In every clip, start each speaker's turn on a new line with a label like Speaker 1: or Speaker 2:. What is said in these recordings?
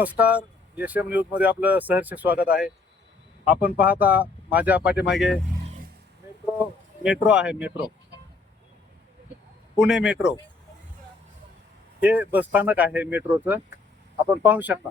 Speaker 1: नमस्कार. S M न्यूजमध्ये आपलं सहर्ष स्वागत आहे. आपण पाहता माझ्या पाठीमागे मेट्रो मेट्रो आहे मेट्रो. पुणे मेट्रो. हे बसस्थानक आहे मेट्रोचं. आपण पाहू शकता.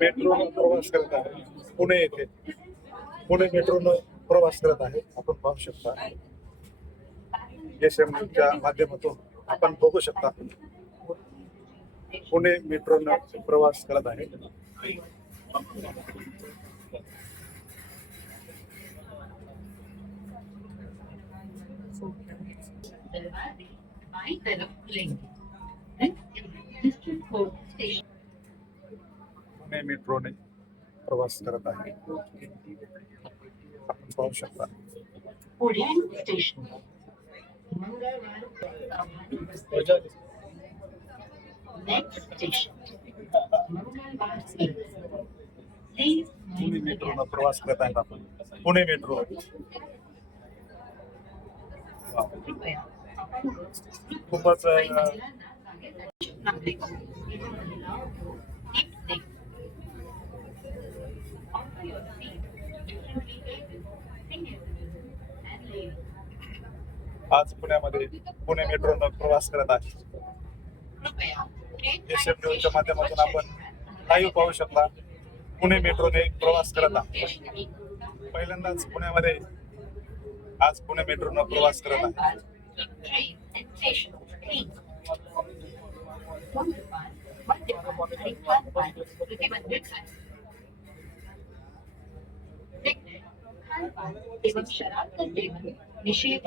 Speaker 1: मेट्रोनं प्रवास करत आहे पुणे येथे. पुणे मेट्रोनं प्रवास करत आहे, आपण पाहू शकता. एम माध्यमातून आपण बघू शकता. पुणे मेट्रोनं प्रवास करत आहे. पुणे मेट्रोने प्रवास करत आहे. आपण पाहू शकता. पुणे मेट्रोनं प्रवास करत आहेत आपण. पुणे मेट्रो. खूपच आज पुण्यामध्ये पुणे मेट्रोनं प्रवास करत आहे. एस एम न्यूजच्या माध्यमातून आपण लाईव्ह पाहू शकता. पुणे मेट्रोने प्रवास करत आहे. पहिल्यांदाच पुण्यामध्ये आज पुणे मेट्रोनं प्रवास करत आहे.
Speaker 2: एवं शराब का सेवन निषेध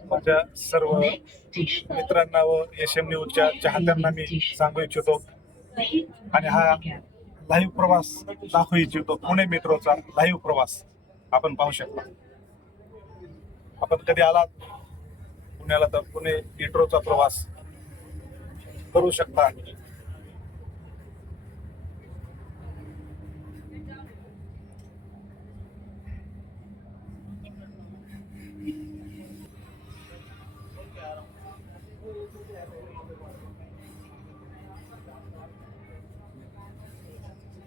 Speaker 1: माझ्या सर्व मित्रांना व एस एम न्यूजच्या चाहत्यांना मी सांगू इच्छितो. आणि हा लाईव्ह प्रवास दाखवू इच्छितो. पुणे मेट्रोचा लाईव्ह प्रवास आपण पाहू शकता. आपण कधी आलात? पुण्याला तर पुणे मेट्रोचा प्रवास करू शकता.